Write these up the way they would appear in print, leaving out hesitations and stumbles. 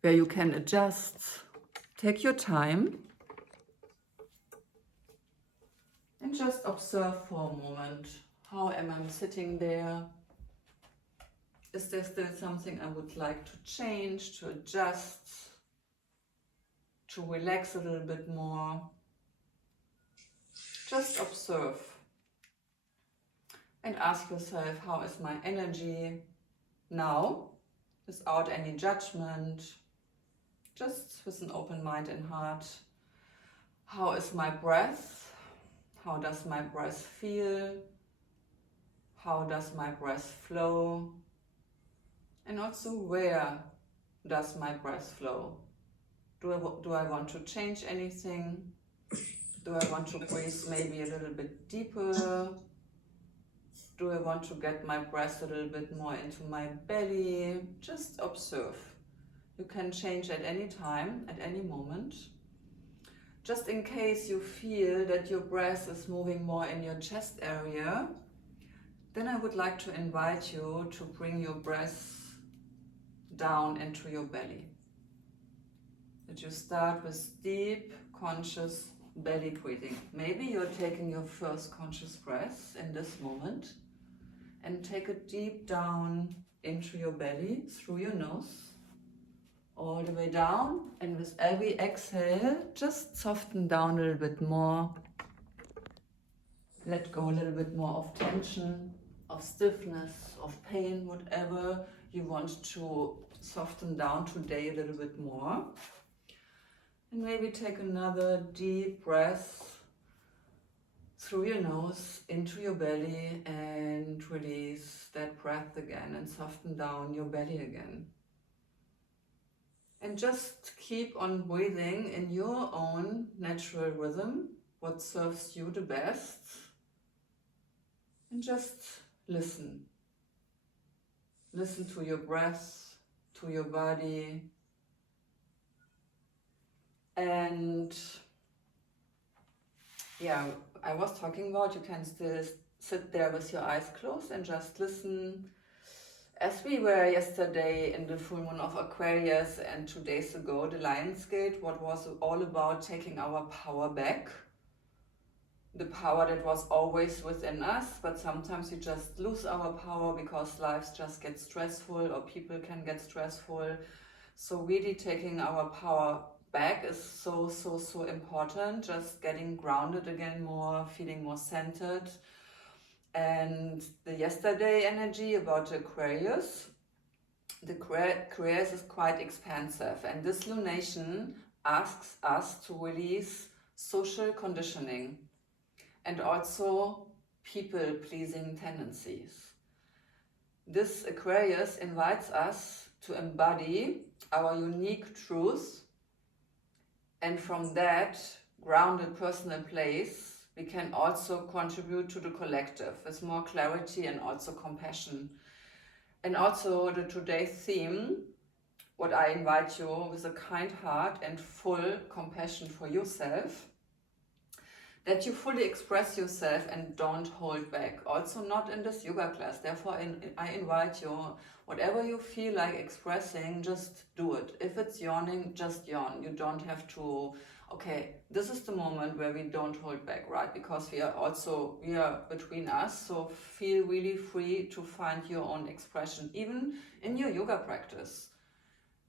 where you can adjust. Take your time and just observe for a moment. How am I sitting there? Is there still something I would like to change, to adjust, to relax a little bit more? Just observe and ask yourself, how is my energy now, without any judgment, just with an open mind and heart. How is my breath? How does my breath feel? How does my breath flow? And also, where does my breath flow? Do I want to change anything? Do I want to breathe maybe a little bit deeper? Do I want to get my breath a little bit more into my belly? Just observe. You can change at any time, at any moment. Just in case you feel that your breath is moving more in your chest area, then I would like to invite you to bring your breath down into your belly. That you start with deep, conscious belly breathing. Maybe you're taking your first conscious breath in this moment, and take it deep down into your belly through your nose, all the way down, and with every exhale, just soften down a little bit more. Let go a little bit more of tension, of stiffness, of pain, whatever you want to soften down today a little bit more. And maybe take another deep breath through your nose into your belly and release that breath again and soften down your belly again. And just keep on breathing in your own natural rhythm, what serves you the best. And just listen. Listen to your breath, to your body. And yeah, I was talking about, you can still sit there with your eyes closed and just listen. As we were yesterday in the full moon of Aquarius and 2 days ago, the Lion's Gate, what was all about taking our power back. The power that was always within us, but sometimes we just lose our power because lives just get stressful or people can get stressful. So really taking our power back is so important. Just getting grounded again more, feeling more centered. And the yesterday energy about Aquarius, the Aquarius is quite expansive, and this lunation asks us to release social conditioning and also people-pleasing tendencies. This Aquarius invites us to embody our unique truth, and from that grounded personal place we can also contribute to the collective with more clarity and also compassion. And also the today's theme, what I invite you with a kind heart and full compassion for yourself, that you fully express yourself and don't hold back. Also not in this yoga class. Therefore, I invite you, whatever you feel like expressing, just do it. If it's yawning, just yawn. You don't have to, okay, this is the moment where we don't hold back, right? Because we are between us, so feel really free to find your own expression, even in your yoga practice.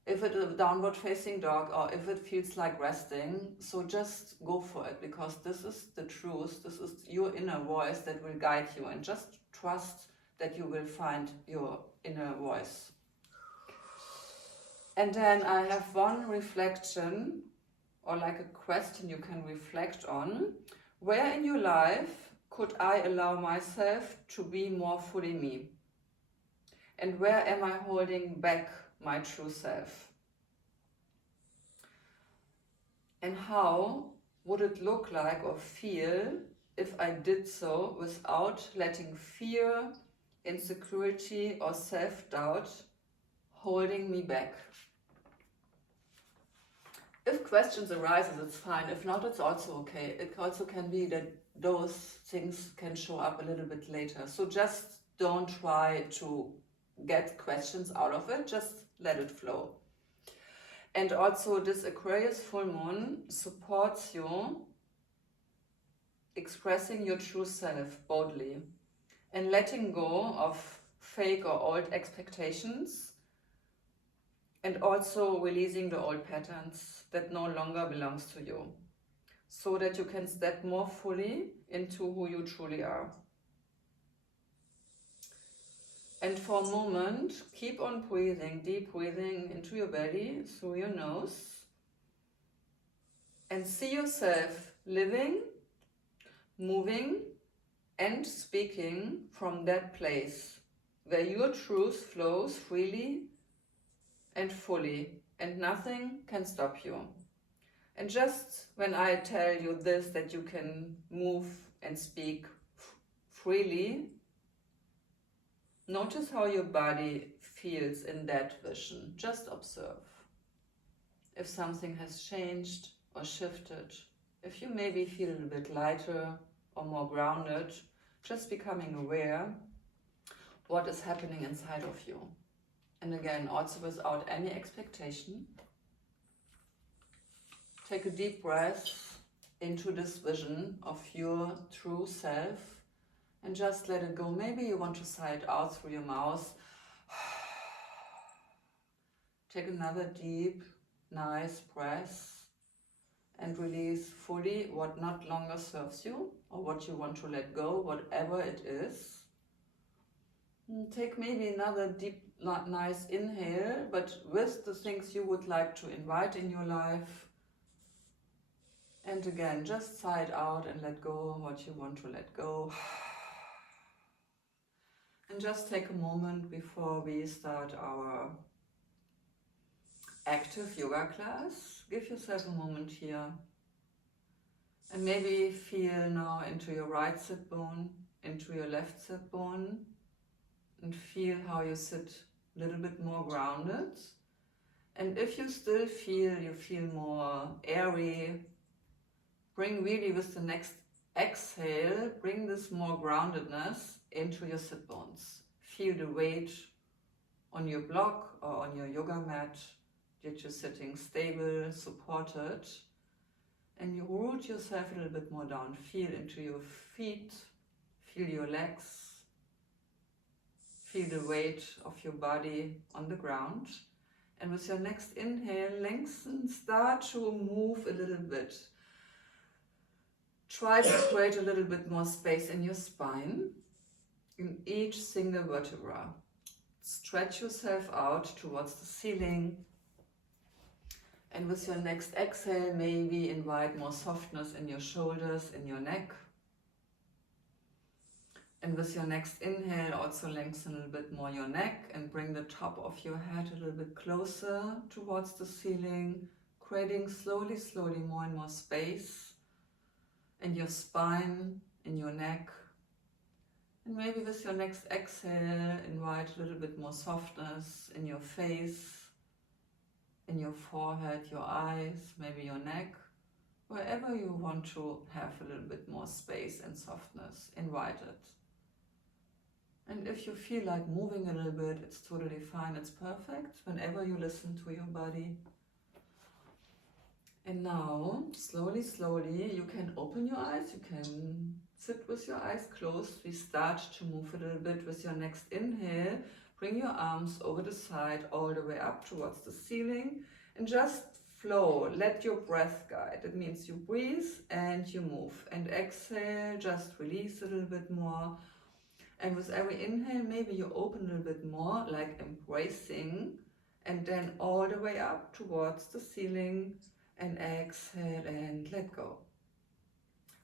If it's a downward facing dog or if it feels like resting, so just go for it, because this is the truth, this is your inner voice that will guide you, and just trust that you will find your inner voice. And then I have one reflection, or like a question you can reflect on. Where in your life could I allow myself to be more fully me? And where am I holding back my true self? And how would it look like or feel if I did so without letting fear, insecurity or self-doubt holding me back? If questions arise, it's fine. If not, it's also okay. It also can be that those things can show up a little bit later. So just don't try to get questions out of it. Just let it flow. And also this Aquarius full moon supports you expressing your true self boldly and letting go of fake or old expectations, and also releasing the old patterns that no longer belongs to you, so that you can step more fully into who you truly are. And for a moment, keep on breathing, deep breathing into your belly through your nose, and see yourself living, moving and speaking from that place where your truth flows freely and fully, and nothing can stop you. And just when I tell you this, that you can move and speak freely, notice how your body feels in that vision. Just observe if something has changed or shifted, if you maybe feel a little bit lighter or more grounded, just becoming aware what is happening inside of you. And again, also without any expectation, take a deep breath into this vision of your true self and just let it go. Maybe you want to sigh it out through your mouth. Take another deep, nice breath and release fully what not longer serves you or what you want to let go, whatever it is. Take maybe another deep, nice inhale, but with the things you would like to invite in your life. And again, just sigh it out and let go what you want to let go. And just take a moment before we start our active yoga class. Give yourself a moment here. And maybe feel now into your right sit bone, into your left sit bone, and feel how you sit a little bit more grounded. And if you still feel you feel more airy, bring really with the next exhale, bring this more groundedness into your sit bones. Feel the weight on your block or on your yoga mat, that you're sitting stable, supported. And you root yourself a little bit more down. Feel into your feet, feel your legs, feel the weight of your body on the ground. And with your next inhale, lengthen, start to move a little bit. Try to create a little bit more space in your spine, in each single vertebra. Stretch yourself out towards the ceiling. And with your next exhale, maybe invite more softness in your shoulders, in your neck. And with your next inhale, also lengthen a little bit more your neck and bring the top of your head a little bit closer towards the ceiling, creating slowly, slowly more and more space in your spine, in your neck. And maybe with your next exhale, invite a little bit more softness in your face, in your forehead, your eyes, maybe your neck. Wherever you want to have a little bit more space and softness, invite it. And if you feel like moving a little bit, it's totally fine, it's perfect, whenever you listen to your body. And now, slowly, slowly, you can open your eyes, you can sit with your eyes closed. We start to move a little bit with your next inhale. Bring your arms over the side, all the way up towards the ceiling, and just flow, let your breath guide. It means you breathe and you move. And exhale, just release a little bit more. And with every inhale, maybe you open a little bit more, like embracing, and then all the way up towards the ceiling, and exhale and let go.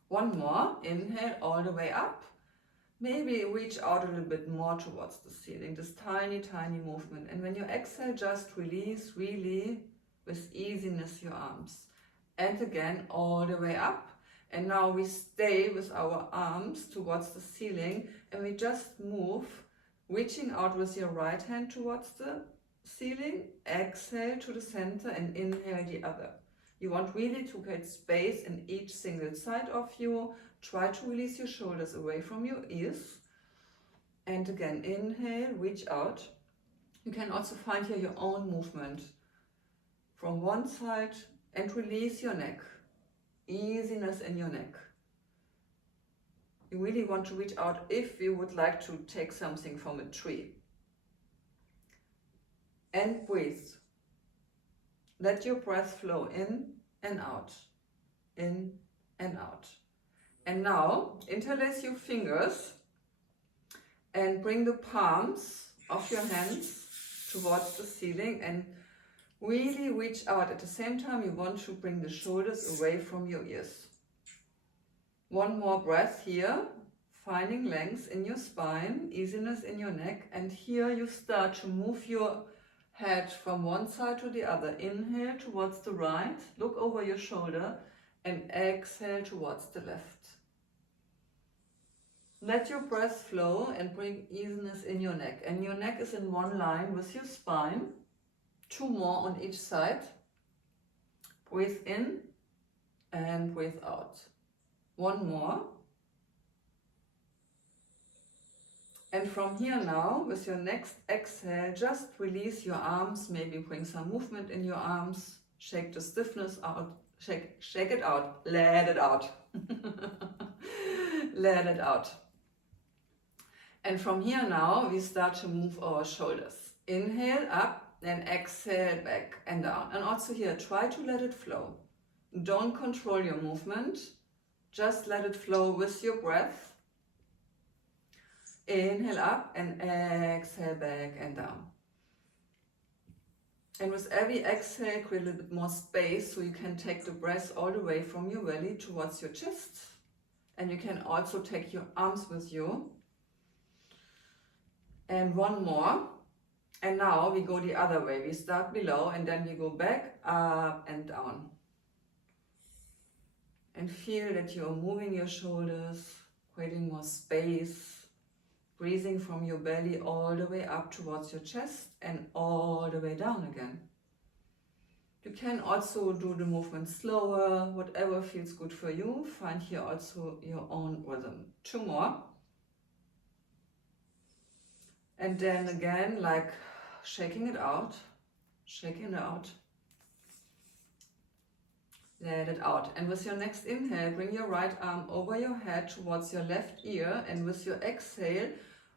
One more, inhale all the way up, maybe reach out a little bit more towards the ceiling, this tiny, tiny movement. And when you exhale, just release really with easiness your arms. And again, all the way up. And now we stay with our arms towards the ceiling, and we just move, reaching out with your right hand towards the ceiling, exhale to the center and inhale the other. You want really to create space in each single side of you. Try to release your shoulders away from your ears. And again, inhale, reach out. You can also find here your own movement from one side and release your neck. Easiness in your neck. You really want to reach out if you would like to take something from a tree. And breathe. Let your breath flow in and out. In and out. And now interlace your fingers and bring the palms of your hands towards the ceiling and really reach out. At the same time, you want to bring the shoulders away from your ears. One more breath here, finding length in your spine, easiness in your neck, and here you start to move your head from one side to the other. Inhale towards the right, look over your shoulder, and exhale towards the left. Let your breath flow and bring easiness in your neck. And your neck is in one line with your spine. 2 more on each side. Breathe in and breathe out. 1 more. And from here now, with your next exhale, just release your arms. Maybe bring some movement in your arms. Shake the stiffness out. Shake it out. Let it out. Let it out. And from here now, we start to move our shoulders. Inhale up and exhale back and down. And also here, try to let it flow. Don't control your movement. Just let it flow with your breath. Inhale up and exhale back and down. And with every exhale, create a little bit more space so you can take the breath all the way from your belly towards your chest. And you can also take your arms with you. And 1 more. And now we go the other way. We start below and then we go back, up and down. And feel that you are moving your shoulders, creating more space, breathing from your belly all the way up towards your chest and all the way down again. You can also do the movement slower, whatever feels good for you. Find here also your own rhythm. 2 more. And then again, like shaking it out, shaking it out. Let it out. And with your next inhale, bring your right arm over your head towards your left ear. And with your exhale,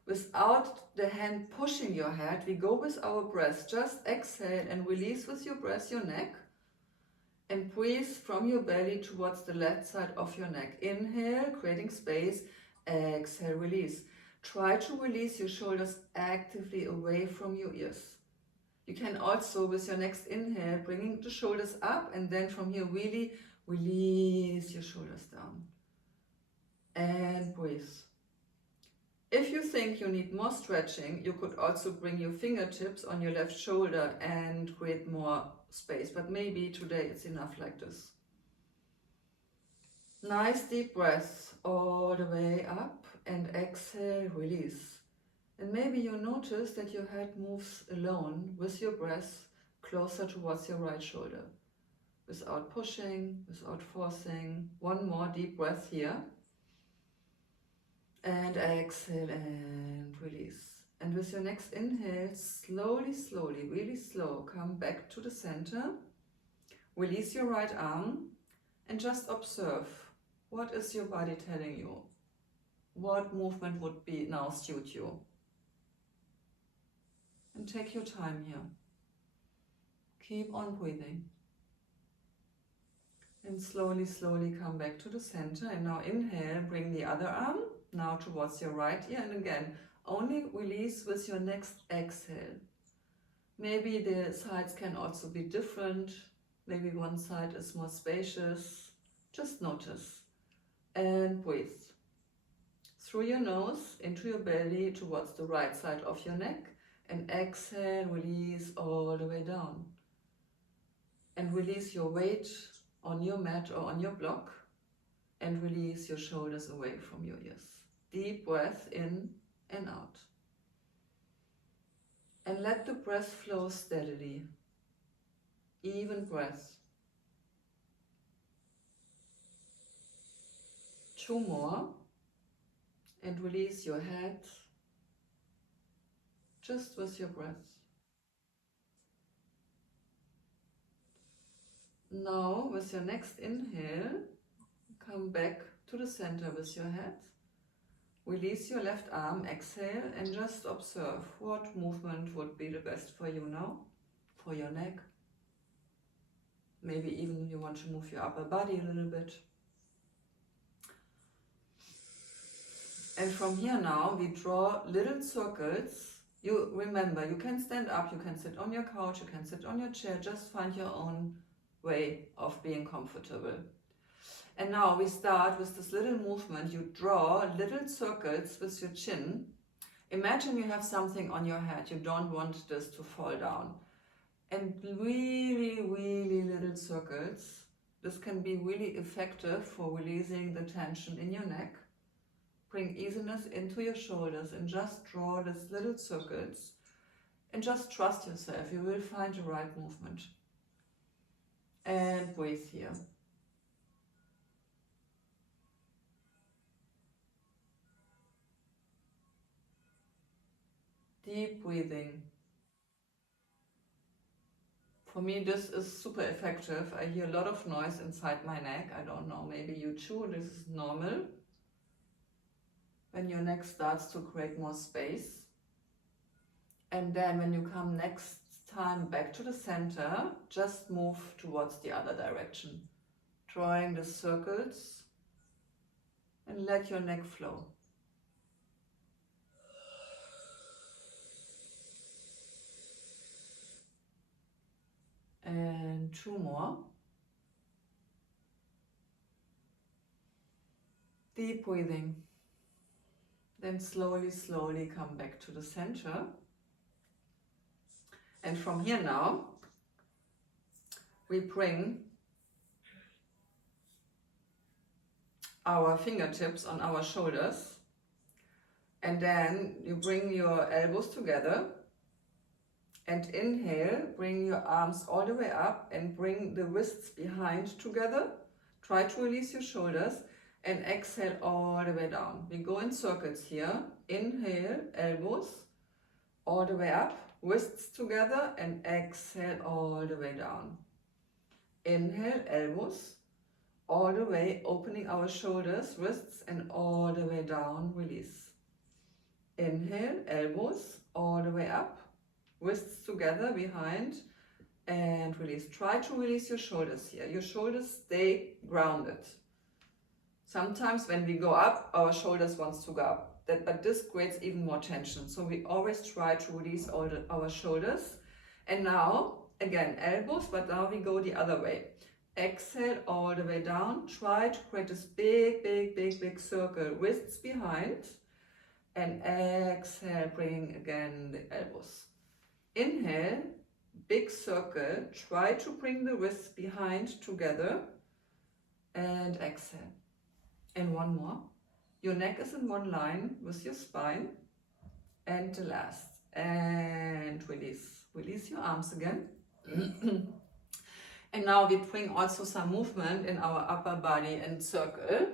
without the hand pushing your head, we go with our breath. Just exhale and release with your breath your neck. And breathe from your belly towards the left side of your neck. Inhale, creating space. Exhale, release. Try to release your shoulders actively away from your ears. You can also, with your next inhale, bringing the shoulders up and then from here really release your shoulders down. And breathe. If you think you need more stretching, you could also bring your fingertips on your left shoulder and create more space. But maybe today it's enough like this. Nice deep breath all the way up and exhale, release. And maybe you notice that your head moves alone with your breath closer towards your right shoulder. Without pushing, without forcing. 1 more deep breath here. And exhale and release. And with your next inhale, slowly, slowly, really slow, come back to the center. Release your right arm and just observe. What is your body telling you? What movement would be now suit you? And take your time here. Keep on breathing. And slowly, slowly come back to the center. And now inhale, bring the other arm now towards your right ear. And again, only release with your next exhale. Maybe the sides can also be different. Maybe one side is more spacious. Just notice. And breathe. Through your nose, into your belly, towards the right side of your neck. And exhale, release all the way down. And release your weight on your mat or on your block. And release your shoulders away from your ears. Deep breath in and out. And let the breath flow steadily. Even breath. 2 more. And release your head. Just with your breath. Now, with your next inhale, come back to the center with your head. Release your left arm, exhale, and just observe what movement would be the best for you now, for your neck. Maybe even you want to move your upper body a little bit. And from here now, we draw little circles. You remember, you can stand up, you can sit on your couch, you can sit on your chair, just find your own way of being comfortable. And now we start with this little movement. You draw little circles with your chin. Imagine you have something on your head. You don't want this to fall down. And really, really little circles. This can be really effective for releasing the tension in your neck. Bring easiness into your shoulders and just draw these little circles. And just trust yourself. You will find the right movement. And breathe here. Deep breathing. For me, this is super effective. I hear a lot of noise inside my neck. I don't know, maybe you too. This is normal. When your neck starts to create more space. And then when you come next time back to the center, just move towards the other direction. Drawing the circles and let your neck flow. And 2 more. Deep breathing. Then slowly, slowly come back to the center. And from here now, we bring our fingertips on our shoulders. And then you bring your elbows together. And inhale, bring your arms all the way up and bring the wrists behind together. Try to release your shoulders and exhale all the way down. We go in circles here. Inhale, elbows all the way up, wrists together, and exhale all the way down. Inhale, elbows all the way, opening our shoulders, wrists, and all the way down, release. Inhale, elbows all the way up, wrists together behind, and release. Try to release your shoulders here. Your shoulders stay grounded. Sometimes when we go up, our shoulders want to go up. But this creates even more tension. So we always try to release our shoulders. And now, again, elbows, but now we go the other way. Exhale all the way down. Try to create this big, big, big, big circle. Wrists behind. And exhale, bring again the elbows. Inhale, big circle. Try to bring the wrists behind together. And exhale. And 1 more. Your neck is in one line with your spine. And the last. And release. Release your arms again. And now we bring also some movement in our upper body and circle.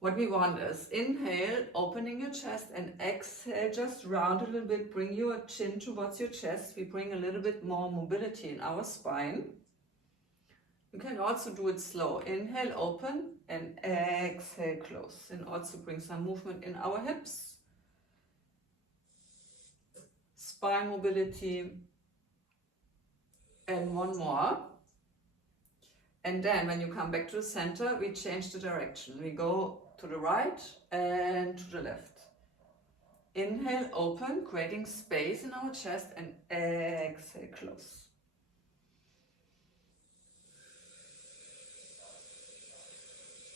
What we want is inhale, opening your chest, and exhale, just round a little bit. Bring your chin towards your chest. We bring a little bit more mobility in our spine. You can also do it slow. Inhale, open, and exhale, close. And also bring some movement in our hips. Spine mobility. And 1 more. And then when you come back to the center, we change the direction. We go to the right and to the left. Inhale, open, creating space in our chest, and exhale, close.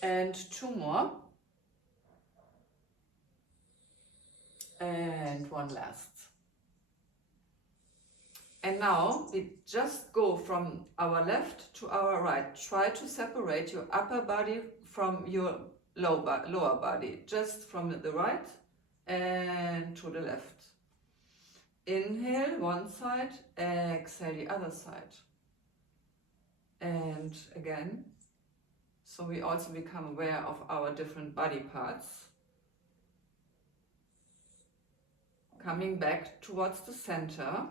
And 2 more. And 1 last. And now we just go from our left to our right. Try to separate your upper body from your lower body. Just from the right and to the left. Inhale one side, exhale the other side. And again. So we also become aware of our different body parts. Coming back towards the center.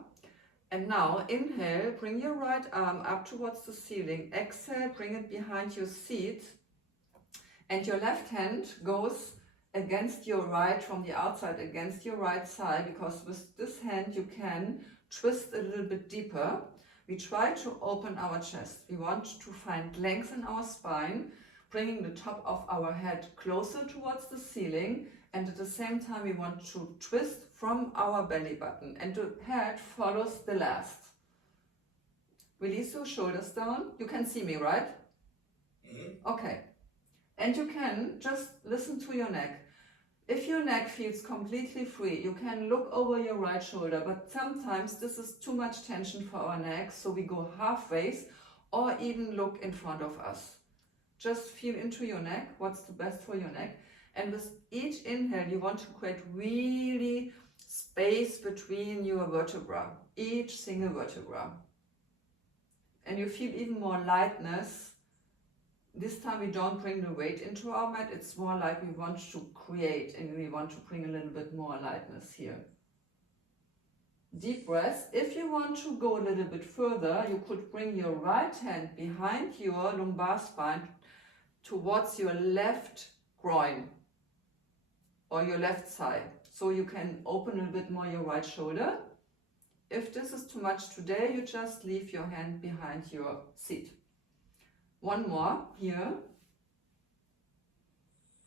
And now inhale, bring your right arm up towards the ceiling. Exhale, bring it behind your seat. And your left hand goes against your right from the outside, against your right side, because with this hand you can twist a little bit deeper. We try to open our chest. We want to find length in our spine, bringing the top of our head closer towards the ceiling, and at the same time we want to twist from our belly button, and the head follows the last. Release your shoulders down. You can see me, right? Okay. And you can just listen to your neck. If your neck feels completely free, you can look over your right shoulder, but sometimes this is too much tension for our neck, so we go halfway or even look in front of us. Just feel into your neck, what's the best for your neck. And with each inhale, you want to create really space between your vertebra, each single vertebra. And you feel even more lightness. This time we don't bring the weight into our mat, it's more like we want to create and we want to bring a little bit more lightness here. Deep breath. If you want to go a little bit further, you could bring your right hand behind your lumbar spine towards your left groin or your left side. So you can open a little bit more your right shoulder. If this is too much today, you just leave your hand behind your seat. One more here.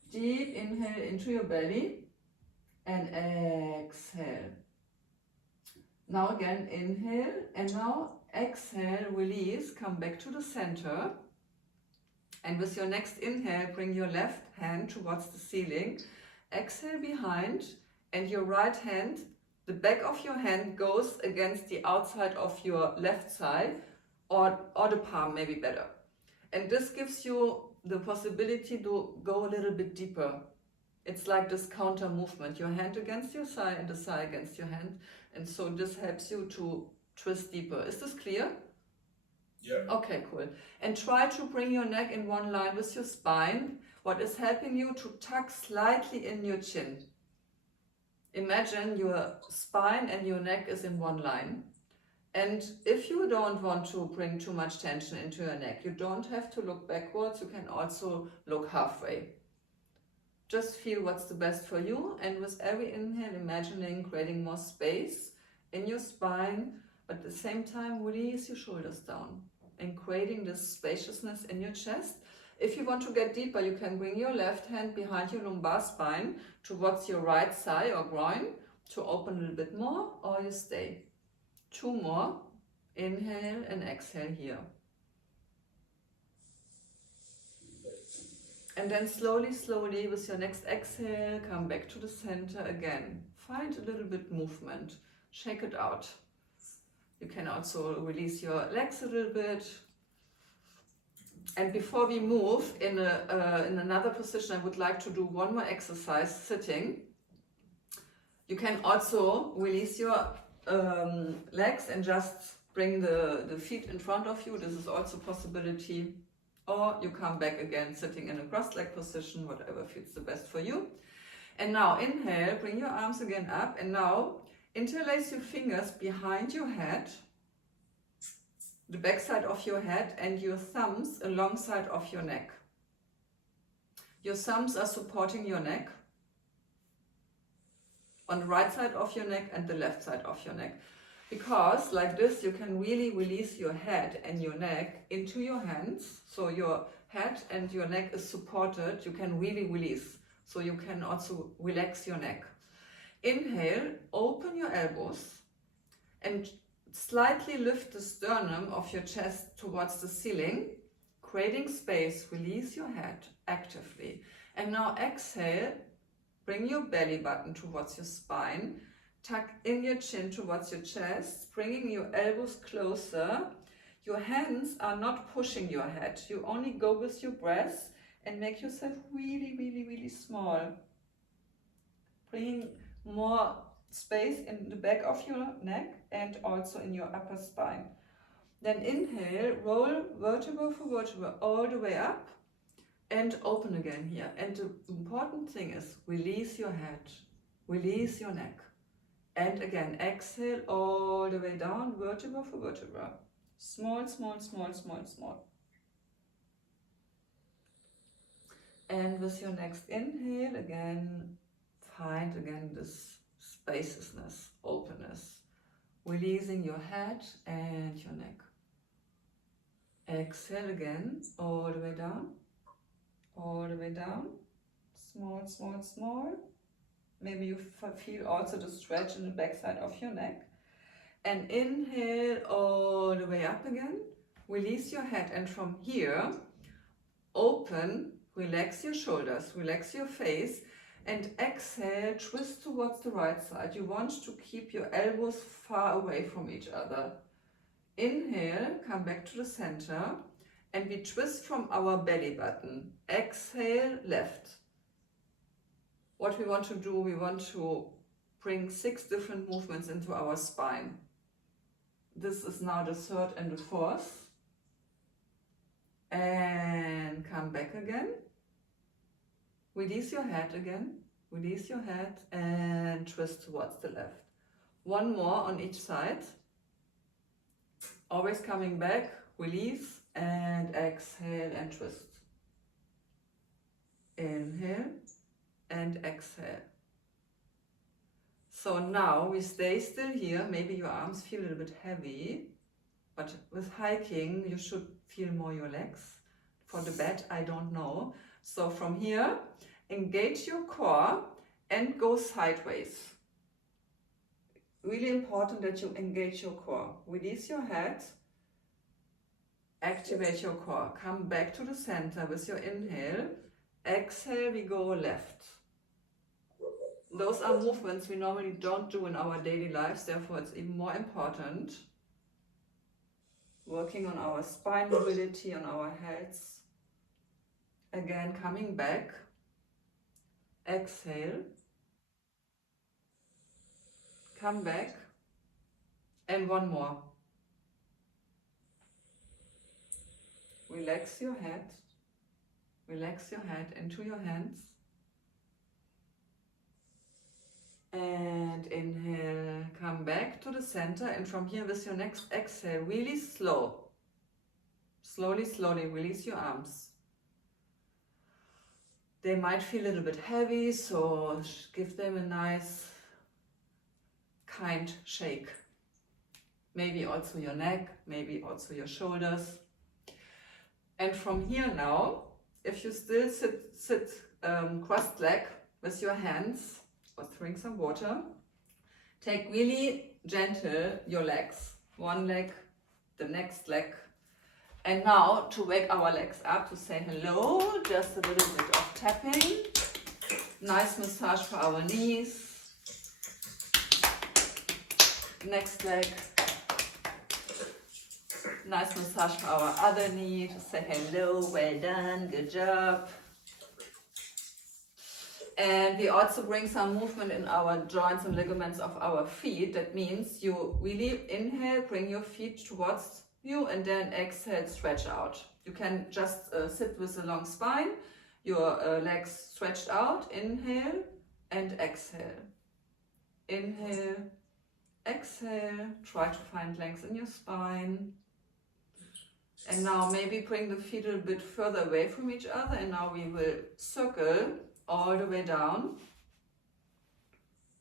Deep inhale into your belly and exhale. Now again inhale and now exhale, release, come back to the center. And with your next inhale, bring your left hand towards the ceiling. Exhale behind and your right hand, the back of your hand goes against the outside of your left side or the palm, maybe better. And this gives you the possibility to go a little bit deeper. It's like this counter movement, your hand against your thigh and the thigh against your hand. And so this helps you to twist deeper. Is this clear? Yeah. Okay, cool. And try to bring your neck in one line with your spine. What is helping you to tuck slightly in your chin. Imagine your spine and your neck is in one line. And if you don't want to bring too much tension into your neck, you don't have to look backwards, you can also look halfway. Just feel what's the best for you, and with every inhale, imagining creating more space in your spine, but at the same time, release your shoulders down and creating this spaciousness in your chest. If you want to get deeper, you can bring your left hand behind your lumbar spine towards your right thigh or groin to open a little bit more, or you stay. Two more. Inhale and exhale here. And then slowly, slowly, with your next exhale, come back to the center again. Find a little bit movement. Shake it out. You can also release your legs a little bit. And before we move in another position, I would like to do one more exercise sitting. You can also release your legs and just bring the feet in front of you. This is also a possibility. Or you come back again sitting in a cross-leg position, whatever feels the best for you. And now inhale, bring your arms again up, and now interlace your fingers behind your head, the back side of your head, and your thumbs alongside of your neck. Your thumbs are supporting your neck on the right side of your neck and the left side of your neck. Because like this, you can really release your head and your neck into your hands. So your head and your neck is supported. You can really release. So you can also relax your neck. Inhale, open your elbows and slightly lift the sternum of your chest towards the ceiling, creating space. Release your head actively. And now exhale, bring your belly button towards your spine. Tuck in your chin towards your chest, bringing your elbows closer. Your hands are not pushing your head. You only go with your breath and make yourself really, really, really small. Bringing more space in the back of your neck and also in your upper spine. Then inhale, roll vertebra for vertebra all the way up and open again here. And the important thing is release your head, release your neck. And again, exhale all the way down, vertebra for vertebra. Small, small, small, small, small. And with your next inhale, again, find again this spaciousness, openness. Releasing your head and your neck. Exhale again, all the way down, all the way down. Small, small, small. Maybe you feel also the stretch in the backside of your neck. And inhale all the way up again. Release your head, and from here, open, relax your shoulders, relax your face, and exhale, twist towards the right side. You want to keep your elbows far away from each other. Inhale, come back to the center, and we twist from our belly button. Exhale, left. What we want to do, we want to bring 6 different movements into our spine. This is now the 3rd and the 4th. And come back again. Release your head again. Release your head and twist towards the left. 1 more on each side. Always coming back, release and exhale and twist. Inhale and exhale. So now we stay still here. Maybe your arms feel a little bit heavy, but with hiking you should feel more your legs. For the bed, I don't know. So from here, engage your core and go sideways. Really important that you engage your core. Release your head, activate your core. Come back to the center with your inhale. Exhale, we go left. Those are movements we normally don't do in our daily lives, therefore it's even more important. Working on our spine mobility, on our heads. Again, coming back. Exhale. Come back. And 1 more. Relax your head. Relax your head into your hands. And inhale, come back to the center, and from here with your next exhale, really slow. Slowly, slowly release your arms. They might feel a little bit heavy, so give them a nice, kind shake. Maybe also your neck, maybe also your shoulders. And from here now, if you still sit crossed leg with your hands, or drink some water, take really gentle your legs. 1 leg, the next leg. And now to wake our legs up, to say hello, just a little bit of tapping. Nice massage for our knees. Next leg. Nice massage for our other knee, to say hello, well done, good job. And we also bring some movement in our joints and ligaments of our feet. That means you really inhale, bring your feet towards you, and then exhale, stretch out. You can just sit with a long spine, your legs stretched out. Inhale and exhale. Inhale, exhale. Try to find length in your spine. And now maybe bring the feet a little bit further away from each other, and now we will circle all the way down.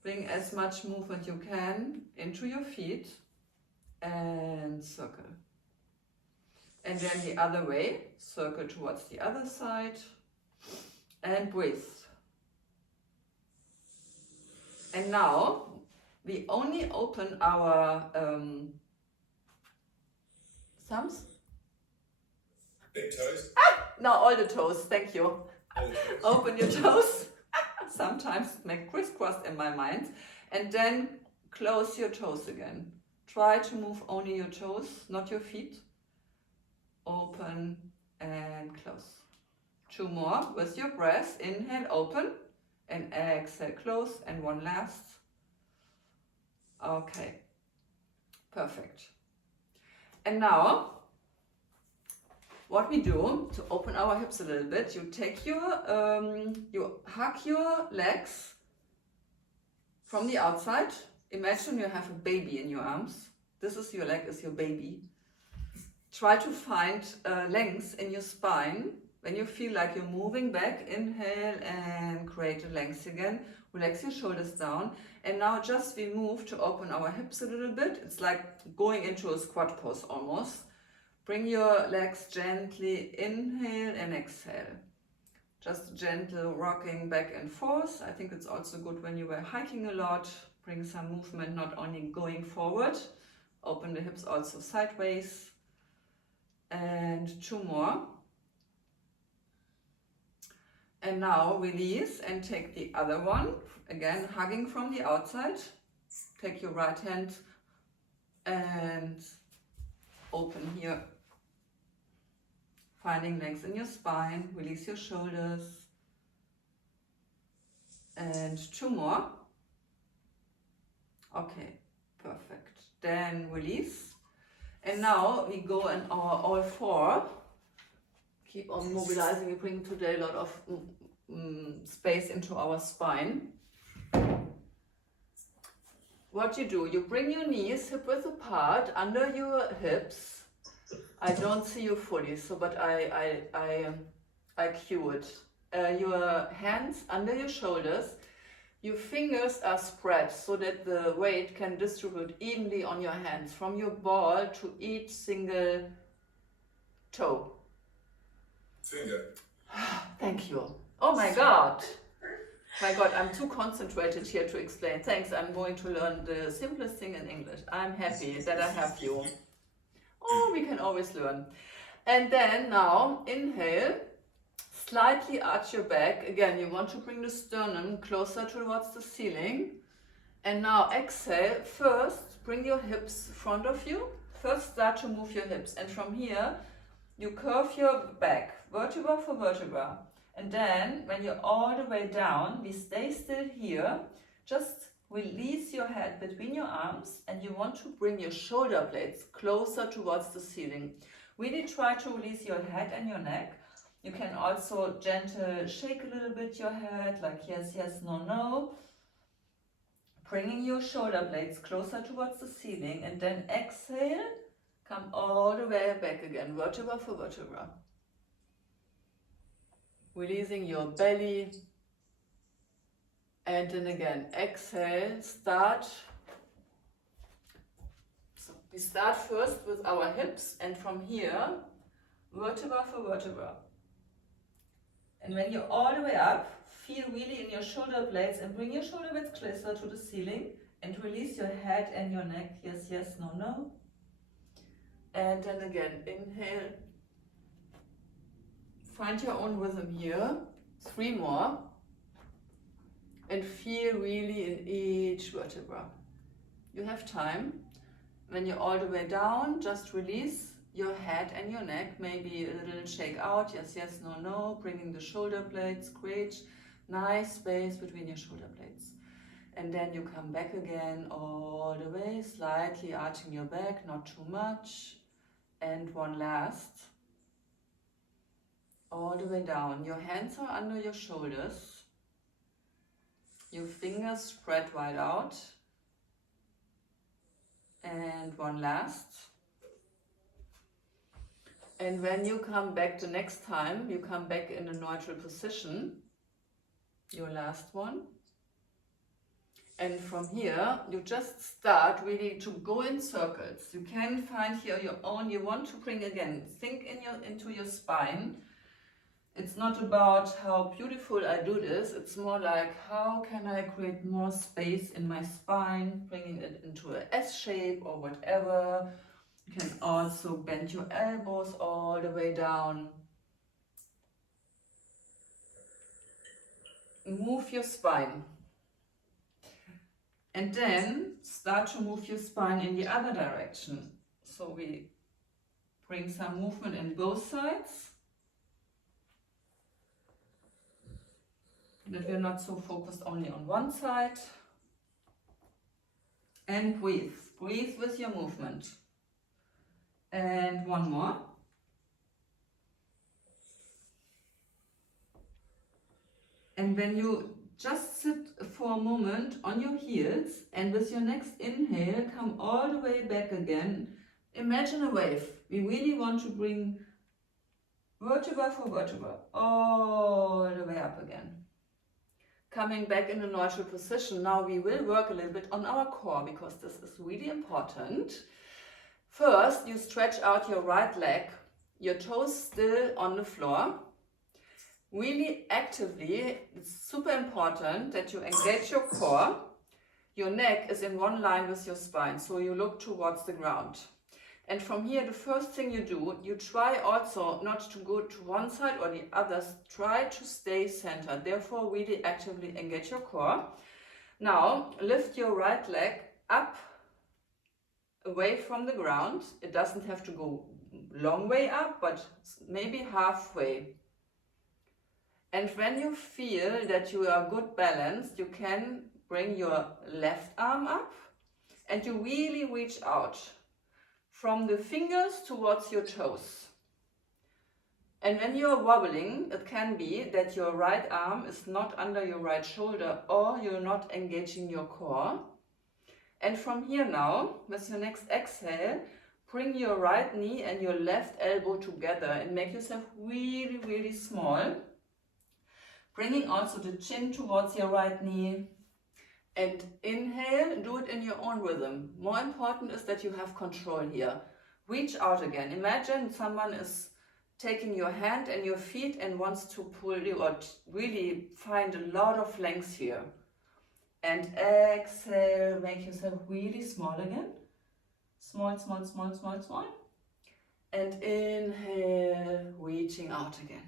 Bring as much movement you can into your feet and circle. And then the other way, circle towards the other side and breathe. And now we only open our thumbs. Big toes. No, all the toes, thank you. Open your toes. Sometimes make crisscross in my mind. And then close your toes again. Try to move only your toes, not your feet. Open and close. 2 more with your breath. Inhale, open, and exhale, close. And 1 last. Okay, perfect. And now, what we do to open our hips a little bit, you take you hug your legs from the outside imagine you have a baby in your arms. This is your leg, is your baby. Try to find length in your spine. When you feel like you're moving back, inhale and create a length again. Relax your shoulders down. And now just we move to open our hips a little bit. It's like going into a squat pose almost. Bring your legs gently, inhale and exhale. Just gentle rocking back and forth. I think it's also good when you were hiking a lot. Bring some movement, not only going forward. Open the hips also sideways. And 2 more. And now release and take the other one. Again, hugging from the outside. Take your right hand and open here. Finding length in your spine. Release your shoulders. And 2 more. Okay, perfect. Then release. And now we go in our all 4. Keep on mobilizing. We bring today a lot of space into our spine. What you do, you bring your knees hip width apart under your hips. I don't see you fully, so but I cue it. Your hands under your shoulders. Your fingers are spread so that the weight can distribute evenly on your hands from your ball to each single toe. Finger. Thank you. Oh my God. My God, I'm too concentrated here to explain. Thanks, I'm going to learn the simplest thing in English. I'm happy that I have you. Oh, we can always learn. And then now, inhale, slightly arch your back. Again, you want to bring the sternum closer towards the ceiling. And now exhale, first bring your hips in front of you. First start to move your hips. And from here, you curve your back, vertebra for vertebra. And then, when you're all the way down, we stay still here. Just release your head between your arms and you want to bring your shoulder blades closer towards the ceiling. Really try to release your head and your neck. You can also gentle shake a little bit your head, like yes, yes, no, no. Bringing your shoulder blades closer towards the ceiling and then exhale, come all the way back again, vertebra for vertebra. Releasing your belly. And then again, exhale, start. So we start first with our hips and from here, vertebra for vertebra. And when you're all the way up, feel really in your shoulder blades and bring your shoulder blades closer to the ceiling and release your head and your neck. Yes, yes, no, no. And then again, inhale. Find your own rhythm here. 3 more. And feel really in each vertebra. You have time. When you're all the way down, just release your head and your neck. Maybe a little shake out. Yes, yes, no, no. Bringing the shoulder blades. Create nice space between your shoulder blades. And then you come back again all the way, slightly arching your back, not too much. And one last. All the way down. Your hands are under your shoulders. Your fingers spread wide out. And one last. And when you come back the next time, you come back in a neutral position. Your last one. And from here, you just start really to go in circles. You can find here your own, you want to bring again, think into your spine. It's not about how beautiful I do this, it's more like how can I create more space in my spine, bringing it into an S shape or whatever. You can also bend your elbows all the way down. Move your spine. And then start to move your spine in the other direction. So we bring some movement in both sides. That we're not so focused only on one side. And breathe. Breathe with your movement. And one more. And when you just sit for a moment on your heels, and with your next inhale, come all the way back again. Imagine a wave. We really want to bring vertebra for vertebra all the way up again. Coming back in a neutral position. Now we will work a little bit on our core because this is really important. First, you stretch out your right leg, your toes still on the floor. Really actively, it's super important that you engage your core. Your neck is in one line with your spine, so you look towards the ground. And from here, the first thing you do, you try also not to go to one side or the others, try to stay centered. Therefore, really actively engage your core. Now, lift your right leg up, away from the ground. It doesn't have to go long way up, but maybe halfway. And when you feel that you are good balanced, you can bring your left arm up and you really reach out from the fingers towards your toes. And when you are wobbling, it can be that your right arm is not under your right shoulder or you're not engaging your core. And from here now, with your next exhale, bring your right knee and your left elbow together and make yourself really, really small. Bringing also the chin towards your right knee. And inhale, do it in your own rhythm. More important is that you have control here. Reach out again. Imagine someone is taking your hand and your feet and wants to pull you out. Really find a lot of length here. And exhale, make yourself really small again. Small, small, small, small, small. And inhale, reaching out again.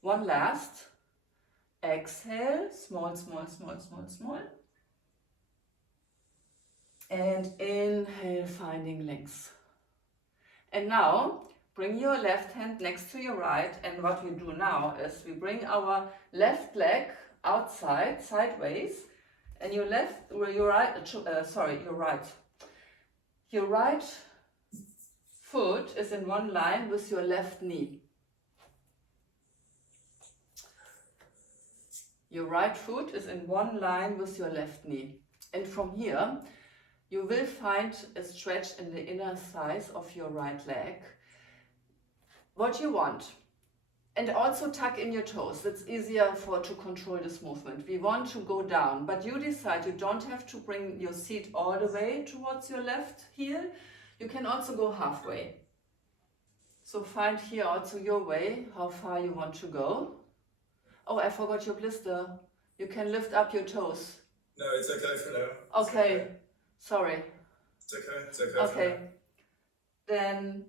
One last. Exhale, small, small, small, small, small. And inhale, finding length. And now, bring your left hand next to your right. And what we do now is we bring our left leg outside, sideways. And your right foot is in one line with your left knee. Your right foot is in one line with your left knee. And from here, you will find a stretch in the inner thighs of your right leg. What you want. And also tuck in your toes. It's easier to control this movement. We want to go down, but you decide. You don't have to bring your seat all the way towards your left heel. You can also go halfway. So find here also your way, how far you want to go. Oh, I forgot your blister. You can lift up your toes. No, it's okay for now. Okay. Sorry. It's okay. It's okay. Okay. Then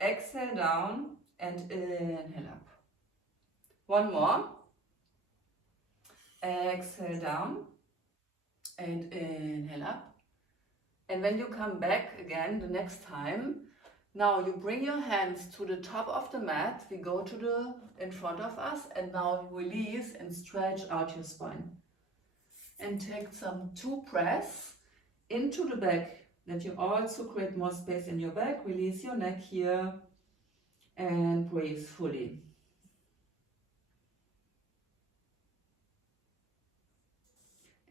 exhale down and inhale up. One more. Exhale down and inhale up. And when you come back again the next time, now you bring your hands to the top of the mat. We go to in front of us and now release and stretch out your spine. And take some 2 breaths into the back, that you also create more space in your back. Release your neck here and breathe fully.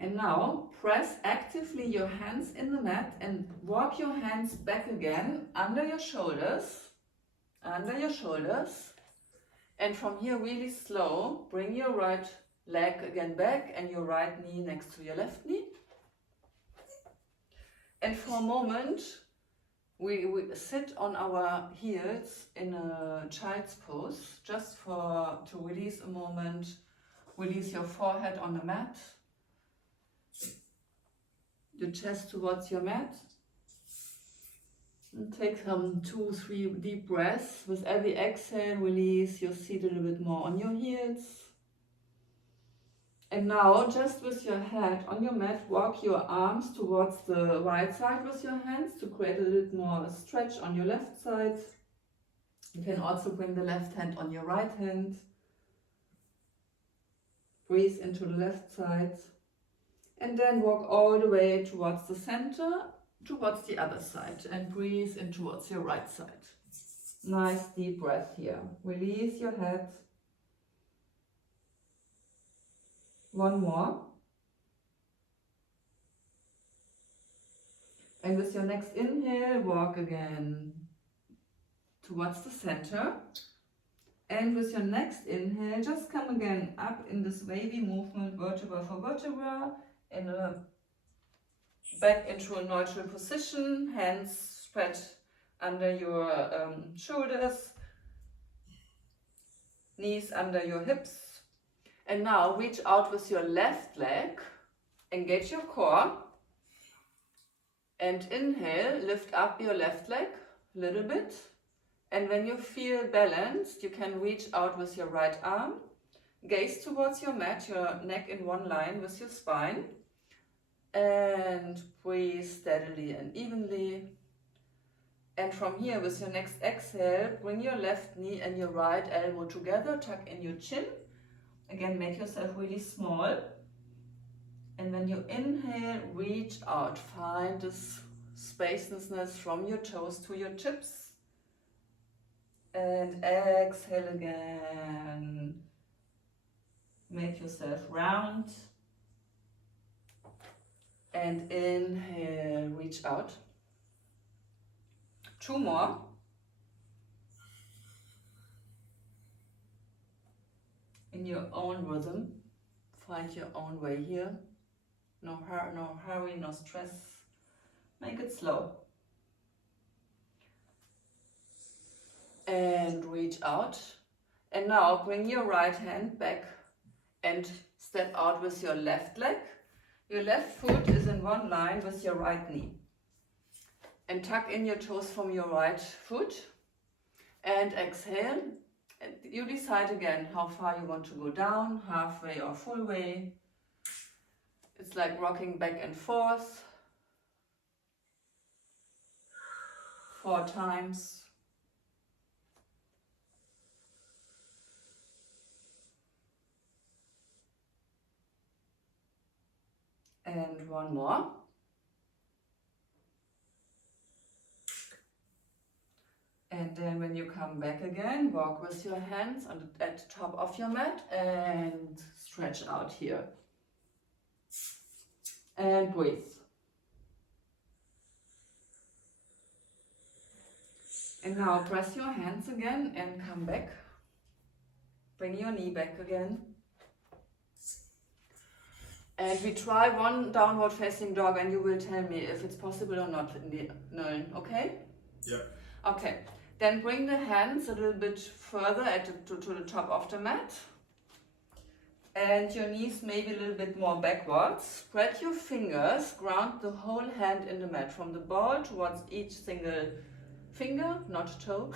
And now press actively your hands in the mat and walk your hands back again under your shoulders. And from here really slow, bring your right leg again back and your right knee next to your left knee. And for a moment, we sit on our heels in a child's pose, just to release a moment, release your forehead on the mat. Your chest towards your mat. And take some 2-3 deep breaths. With every exhale, release your seat a little bit more on your heels. And now, just with your head on your mat, walk your arms towards the right side with your hands to create a little more stretch on your left side. You can also bring the left hand on your right hand. Breathe into the left side. And then walk all the way towards the center, towards the other side. And breathe in towards your right side. Nice deep breath here. Release your head. One more. And with your next inhale, walk again towards the center. And with your next inhale, just come again up in this wavy movement, vertebra for vertebra, back into a neutral position, hands spread under your shoulders, knees under your hips. And now reach out with your left leg, engage your core, and inhale, lift up your left leg a little bit. And when you feel balanced, you can reach out with your right arm, gaze towards your mat, your neck in one line with your spine, and breathe steadily and evenly. And from here, with your next exhale, bring your left knee and your right elbow together, tuck in your chin. Again, make yourself really small. And when you inhale, reach out, find this spaciousness from your toes to your tips. And exhale again. Make yourself round. And inhale, reach out. Two more. In your own rhythm. Find your own way here. No hurry, no stress. Make it slow. And reach out. And now bring your right hand back and step out with your left leg. Your left foot is in one line with your right knee. And tuck in your toes from your right foot. And exhale. And you decide again how far you want to go down, halfway or full way. It's like rocking back and forth. 4 times. And one more. And then when you come back again, walk with your hands at the top of your mat and stretch out here. And breathe. And now press your hands again and come back. Bring your knee back again. And we try one downward facing dog and you will tell me if it's possible or not, Nolan, okay? Yeah. Okay, then bring the hands a little bit further to the top of the mat. And your knees maybe a little bit more backwards. Spread your fingers, ground the whole hand in the mat, from the ball towards each single finger, not toe.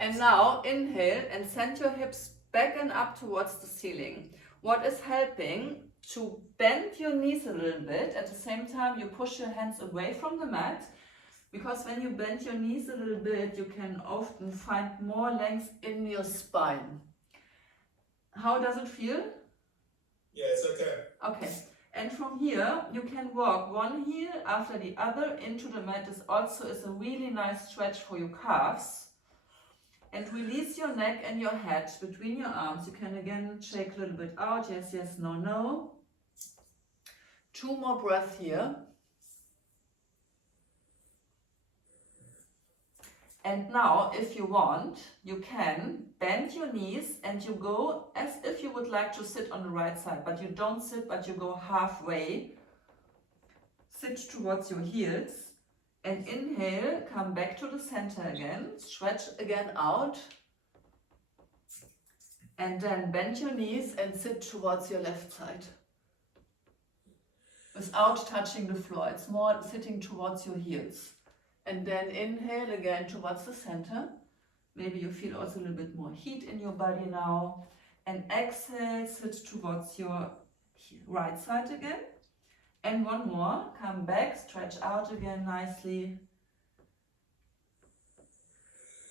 And now inhale and send your hips back and up towards the ceiling. What is helping to bend your knees a little bit, at the same time you push your hands away from the mat, because when you bend your knees a little bit, you can often find more length in your spine. How does it feel? Yeah, it's okay. Okay, and from here you can walk one heel after the other into the mat. This also is a really nice stretch for your calves. And release your neck and your head between your arms. You can again shake a little bit out. Yes, yes, no, no. 2 more breaths here. And now, if you want, you can bend your knees and you go as if you would like to sit on the right side. But you don't sit, but you go halfway. Sit towards your heels. And inhale, come back to the center again, stretch again out. And then bend your knees and sit towards your left side. Without touching the floor, it's more sitting towards your heels. And then inhale again towards the center. Maybe you feel also a little bit more heat in your body now. And exhale, sit towards your right side again. And one more, come back, stretch out again nicely.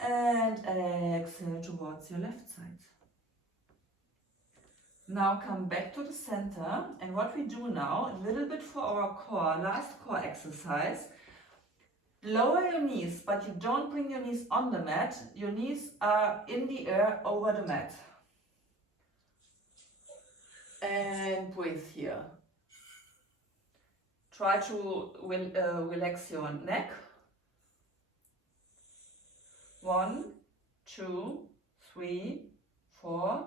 And exhale towards your left side. Now come back to the center. And what we do now, a little bit for our core, last core exercise. Lower your knees, but you don't bring your knees on the mat. Your knees are in the air over the mat. And breathe here. Try to relax your neck. 1, 2, 3, 4,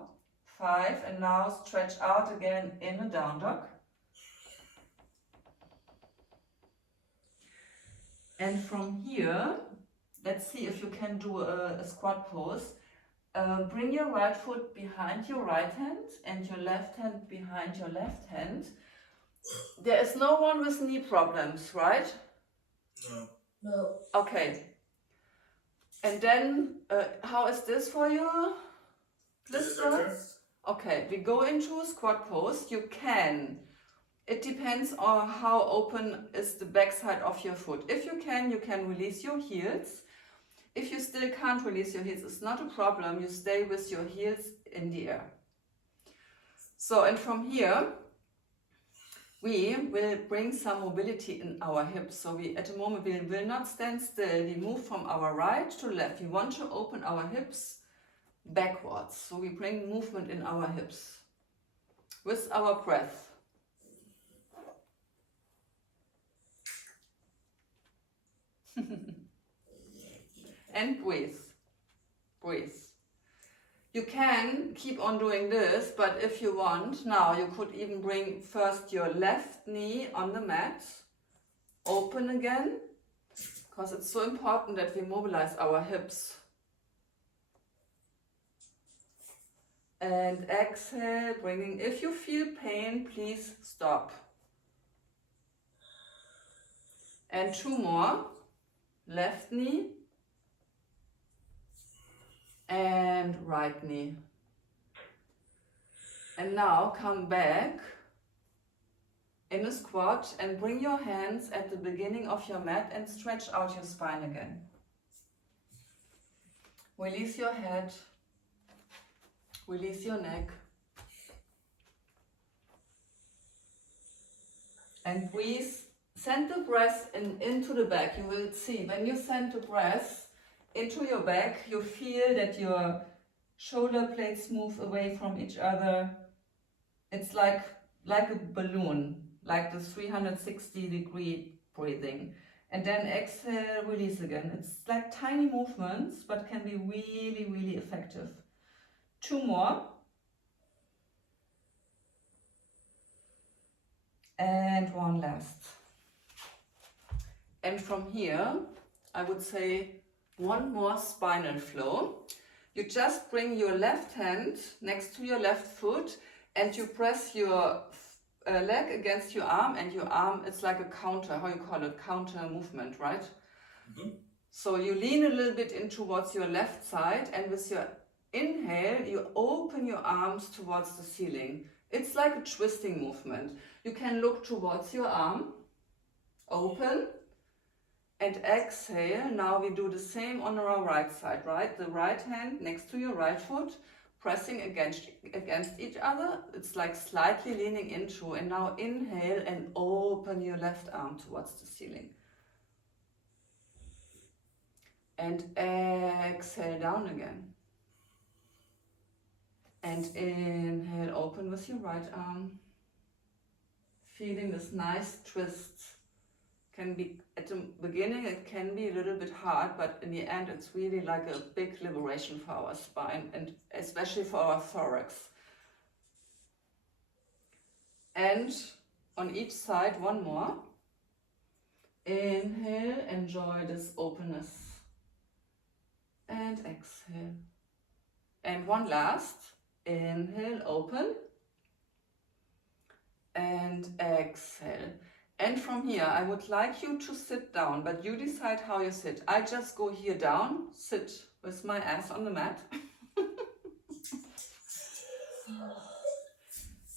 5, and now stretch out again in a down dog. And from here, let's see if you can do a squat pose. Bring your right foot behind your right hand and your left hand behind your left hand. There is no one with knee problems, right? No. No. Okay. And then, how is this for you? Blisters? Okay, we go into a squat pose. You can. It depends on how open is the backside of your foot. If you can release your heels. If you still can't release your heels, it's not a problem. You stay with your heels in the air. So, and from here, we will bring some mobility in our hips. So we, at the moment, we will not stand still. We move from our right to left. We want to open our hips backwards. So we bring movement in our hips with our breath. And breathe. Breathe. You can keep on doing this, but if you want, now you could even bring first your left knee on the mat, open again, because it's so important that we mobilize our hips. And exhale, bringing, if you feel pain, please stop. And 2 more, left knee. And right knee. And now come back in a squat and bring your hands at the beginning of your mat and stretch out your spine again. Release your head, release your neck, and breathe. Send the breath into the back. You will see when you send the breath into your back, you feel that your shoulder blades move away from each other. It's like a balloon, like the 360-degree breathing. And then exhale, release again. It's like tiny movements, but can be really, really effective. 2 more. And 1 last. And from here, I would say 1 more spinal flow. You just bring your left hand next to your left foot and you press your leg against your arm, and your arm, it's like a counter, how you call it, counter movement, right? Mm-hmm. So you lean a little bit in towards your left side, and with your inhale, you open your arms towards the ceiling. It's like a twisting movement. You can look towards your arm, open, and exhale. Now we do the same on our right side, right? The right hand next to your right foot, pressing against each other. It's like slightly leaning into, and now inhale and open your left arm towards the ceiling. And exhale down again. And inhale, open with your right arm. Feeling this nice twist. Can be, at the beginning it can be a little bit hard, but in the end it's really like a big liberation for our spine and especially for our thorax. And on each side, 1 more. Inhale, enjoy this openness. And exhale. And 1 last. Inhale, open. And exhale. And from here, I would like you to sit down, but you decide how you sit. I just go here down, sit with my ass on the mat.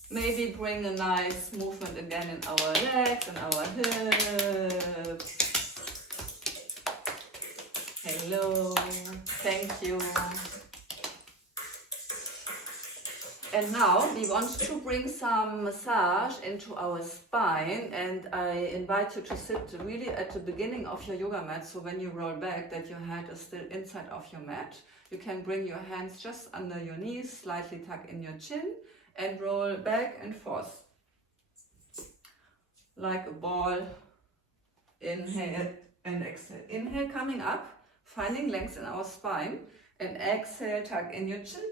Maybe bring a nice movement again in our legs and our hips. Hello, thank you. And now we want to bring some massage into our spine, and I invite you to sit really at the beginning of your yoga mat, so when you roll back that your head is still inside of your mat. You can bring your hands just under your knees, slightly tuck in your chin, and roll back and forth like a ball. Inhale and exhale. Inhale, coming up, finding length in our spine, and exhale, tuck in your chin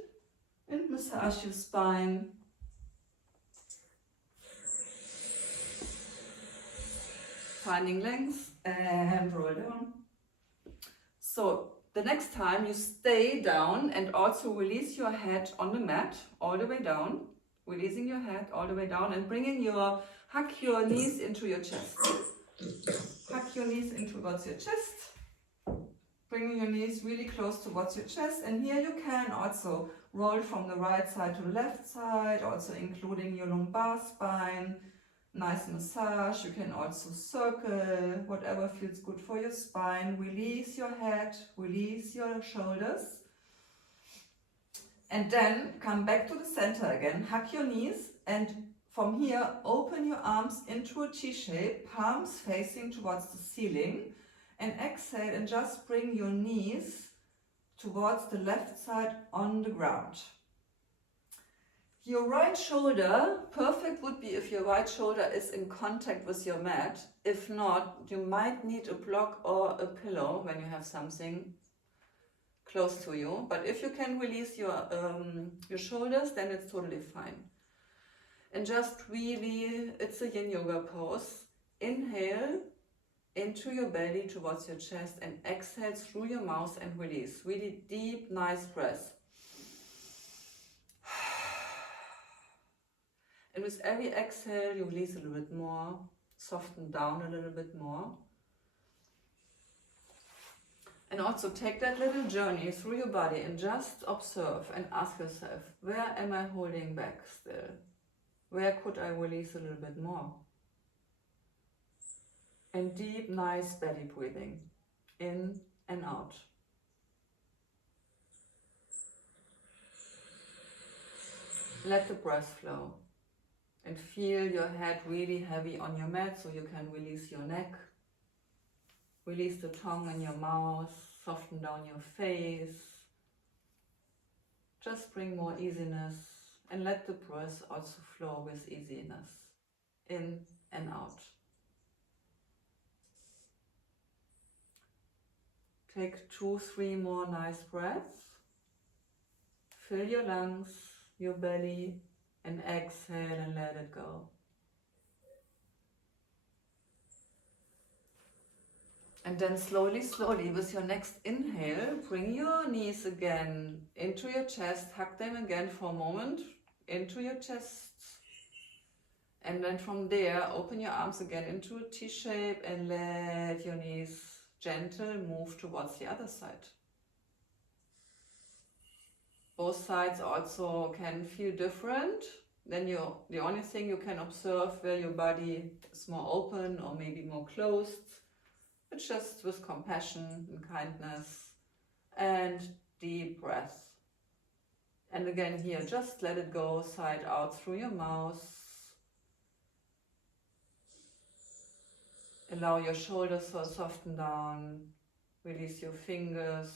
and massage your spine. Finding length and roll down. So the next time you stay down and also release your head on the mat all the way down, releasing your head all the way down and hug your knees into your chest. Hug your knees in towards your chest, bringing your knees really close towards your chest, and here you can also roll from the right side to the left side, also including your lumbar spine. Nice massage. You can also circle, whatever feels good for your spine. Release your head, release your shoulders. And then come back to the center again. Hug your knees, and from here open your arms into a T-shape, palms facing towards the ceiling. And exhale and just bring your knees towards the left side on the ground. Your right shoulder, perfect would be if your right shoulder is in contact with your mat. If not, you might need a block or a pillow when you have something close to you. But if you can release your shoulders, then it's totally fine. And just really, it's a yin yoga pose. Inhale into your belly towards your chest and exhale through your mouth and release. Really deep, nice breath. And with every exhale, you release a little bit more, soften down a little bit more. And also take that little journey through your body and just observe and ask yourself, where am I holding back still? Where could I release a little bit more? And deep, nice belly breathing, in and out. Let the breath flow. And feel your head really heavy on your mat so you can release your neck. Release the tongue in your mouth, soften down your face. Just bring more easiness and let the breath also flow with easiness, in and out. Take 2-3 more nice breaths. Fill your lungs, your belly, and exhale and let it go. And then slowly, slowly, with your next inhale, bring your knees again into your chest, hug them again for a moment, into your chest. And then from there, open your arms again into a T-shape and let your knees gentle move towards the other side. Both sides also can feel different. Then the only thing you can observe where your body is more open or maybe more closed. It's just with compassion and kindness and deep breath. And again here, just let it go side out through your mouth. Allow your shoulders to soften down. Release your fingers.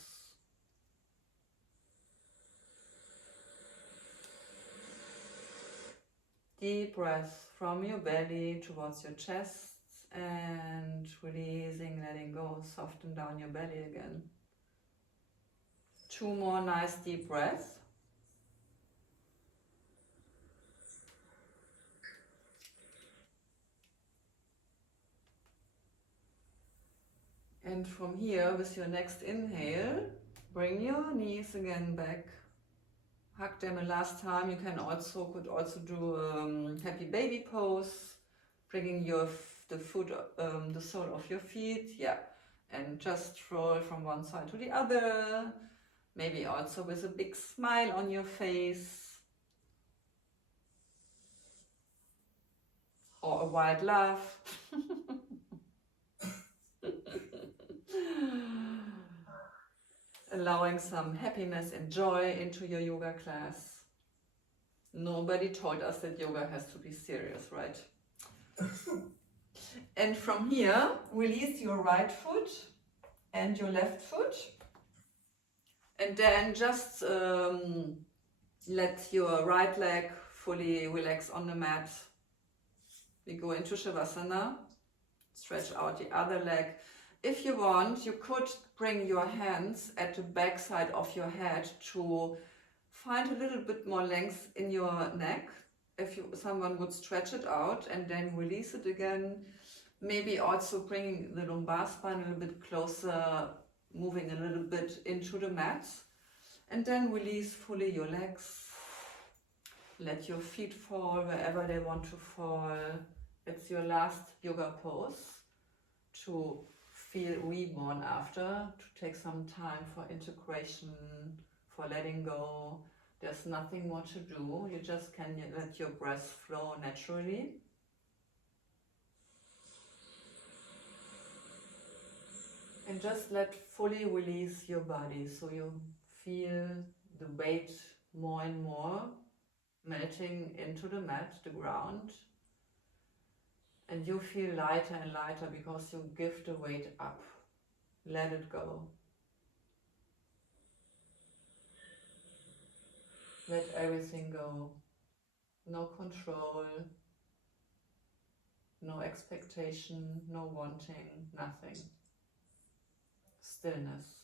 Deep breath from your belly towards your chest and releasing, letting go, soften down your belly again. 2 more nice deep breaths. And from here, with your next inhale, bring your knees again back. Hug them a last time. You could also do happy baby pose, bringing the sole of your feet, and just roll from one side to the other. Maybe also with a big smile on your face, or a wild laugh. Allowing some happiness and joy into your yoga class. Nobody told us that yoga has to be serious, right? And from here, release your right foot and your left foot. And then just let your right leg fully relax on the mat. We go into Shavasana, stretch out the other leg. If you want, you could bring your hands at the back side of your head to find a little bit more length in your neck. If someone would stretch it out and then release it again. Maybe also bringing the lumbar spine a little bit closer, moving a little bit into the mat. And then release fully your legs. Let your feet fall wherever they want to fall. It's your last yoga pose to feel reborn after, to take some time for integration, for letting go. There's nothing more to do. You just can let your breath flow naturally. And just let fully release your body so you feel the weight more and more melting into the mat, the ground. And you feel lighter and lighter because you give the weight up. Let it go. Let everything go. No control, no expectation, no wanting, nothing. Stillness.